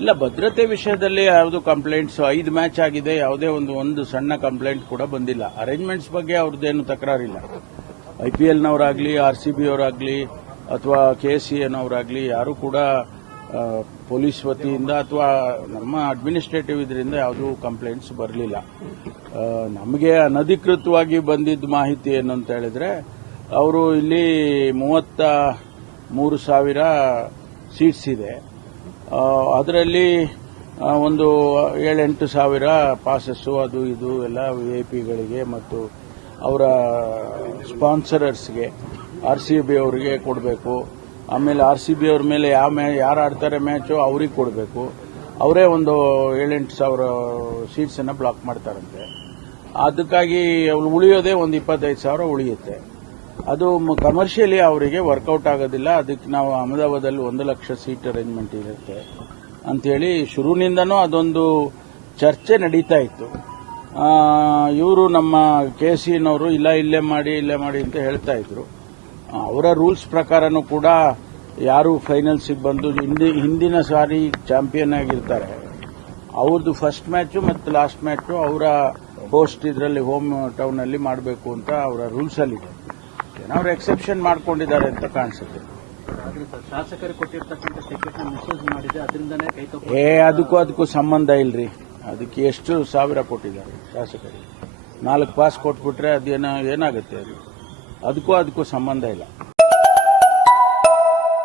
ಇಲ್ಲ, ಭದ್ರತೆ ವಿಷಯದಲ್ಲಿ ಯಾವುದು ಕಂಪ್ಲೇಂಟ್ಸ್ 5 ಮ್ಯಾಚ್ ಆಗಿದೆ, ಯಾವುದೇ ಒಂದು ಸಣ್ಣ ಕಂಪ್ಲೇಂಟ್ ಕೂಡ ಬಂದಿಲ್ಲ. ಅರೇಂಜ್ಮೆಂಟ್ಸ್ ಬಗ್ಗೆ ಅವ್ರದ್ದೇನು ತಕರಾರಿಲ್ಲ. IPLನವರಾಗಲಿ, RCB ಅವರಾಗಲಿ ಅಥವಾ KCAನವರಾಗಲಿ ಯಾರು ಕೂಡ ಪೊಲೀಸ್ ವತಿಯಿಂದ ಅಥವಾ ನಮ್ಮ ಅಡ್ಮಿನಿಸ್ಟ್ರೇಟಿವ್ ಇದರಿಂದ ಯಾವುದೂ ಕಂಪ್ಲೇಂಟ್ಸ್ ಬರಲಿಲ್ಲ. ನಮಗೆ ಅನಧಿಕೃತವಾಗಿ ಬಂದಿದ್ದ ಮಾಹಿತಿ ಏನು ಅಂತ ಹೇಳಿದ್ರೆ, ಅವರು ಇಲ್ಲಿ 33,000 ಸೀಟ್ಸ್ ಇದೆ. ಅದರಲ್ಲಿ ಒಂದು 7-8 ಸಾವಿರ ಪಾಸಸ್ಸು ಅದು ಇದು ಎಲ್ಲ VIP ಮತ್ತು ಅವರ ಸ್ಪಾನ್ಸರರ್ಸ್ಗೆ RCB ಅವರಿಗೆ ಕೊಡಬೇಕು. ಆಮೇಲೆ RCB ಅವ್ರ ಮೇಲೆ ಯಾರು ಆಡ್ತಾರೆ ಮ್ಯಾಚು ಅವ್ರಿಗೆ ಕೊಡಬೇಕು. ಅವರೇ ಒಂದು 7-8 ಸಾವಿರ ಸೀಟ್ಸನ್ನು ಬ್ಲಾಕ್ ಮಾಡ್ತಾರಂತೆ. ಅದಕ್ಕಾಗಿ ಉಳಿಯೋದೇ ಒಂದು 25 ಸಾವಿರ ಉಳಿಯುತ್ತೆ. ಅದು ಕಮರ್ಷಿಯಲಿ ಅವರಿಗೆ ವರ್ಕೌಟ್ ಆಗೋದಿಲ್ಲ. ಅದಕ್ಕೆ ನಾವು ಅಹಮದಾಬಾದಲ್ಲಿ 1 ಲಕ್ಷ ಸೀಟ್ ಅರೇಂಜ್ಮೆಂಟ್ ಇರುತ್ತೆ ಅಂಥೇಳಿ ಶುರುವಿನಿಂದನೂ ಅದೊಂದು ಚರ್ಚೆ ನಡೀತಾ ಇತ್ತು. ಇವರು ನಮ್ಮ KCನವರು ಇಲ್ಲೇ ಮಾಡಿ ಅಂತ ಹೇಳ್ತಾ ಇದ್ರು. ಅವರ ರೂಲ್ಸ್ ಪ್ರಕಾರನೂ ಕೂಡ ಯಾರು ಫೈನಲ್ಸಿಗೆ ಬಂದು ಹಿಂದಿನ ಸಾರಿ ಚಾಂಪಿಯನ್ ಆಗಿರ್ತಾರೆ ಅವ್ರದ್ದು ಫಸ್ಟ್ ಮ್ಯಾಚು ಮತ್ತು ಲಾಸ್ಟ್ ಮ್ಯಾಚು ಅವರ ಹೋಸ್ಟ್ ಇದರಲ್ಲಿ ಹೋಮ್ ಟೌನಲ್ಲಿ ಮಾಡಬೇಕು ಅಂತ ಅವರ ರೂಲ್ಸಲ್ಲಿದೆ. ಅವರು ಎಕ್ಸೆಪ್ಷನ್ ಮಾಡ್ಕೊಂಡಿದ್ದಾರೆ ಅಂತ ಕಾಣಿಸುತ್ತೆ. ಶಾಸಕರು ಕೊಟ್ಟಿರ್ತಕ್ಕಂಥ ಟಿಕೆಟ್ ಮಿಸ್ಯೂಸ್ ಮಾಡಿದೆ, ಅದರಿಂದನೇ ಕೈ ತಪ್ಪು. ಅದಕ್ಕೂ ಸಂಬಂಧ ಇಲ್ರಿ. ಅದಕ್ಕೆ ಎಷ್ಟು ಸಾವಿರ ಕೊಟ್ಟಿದ್ದಾರೆ ಶಾಸಕರಿಗೆ? 4 ಪಾಸ್ ಕೊಟ್ಬಿಟ್ರೆ ಅದೇನಾಗುತ್ತೆ? ಅದಕ್ಕೂ ಸಂಬಂಧ ಇಲ್ಲ.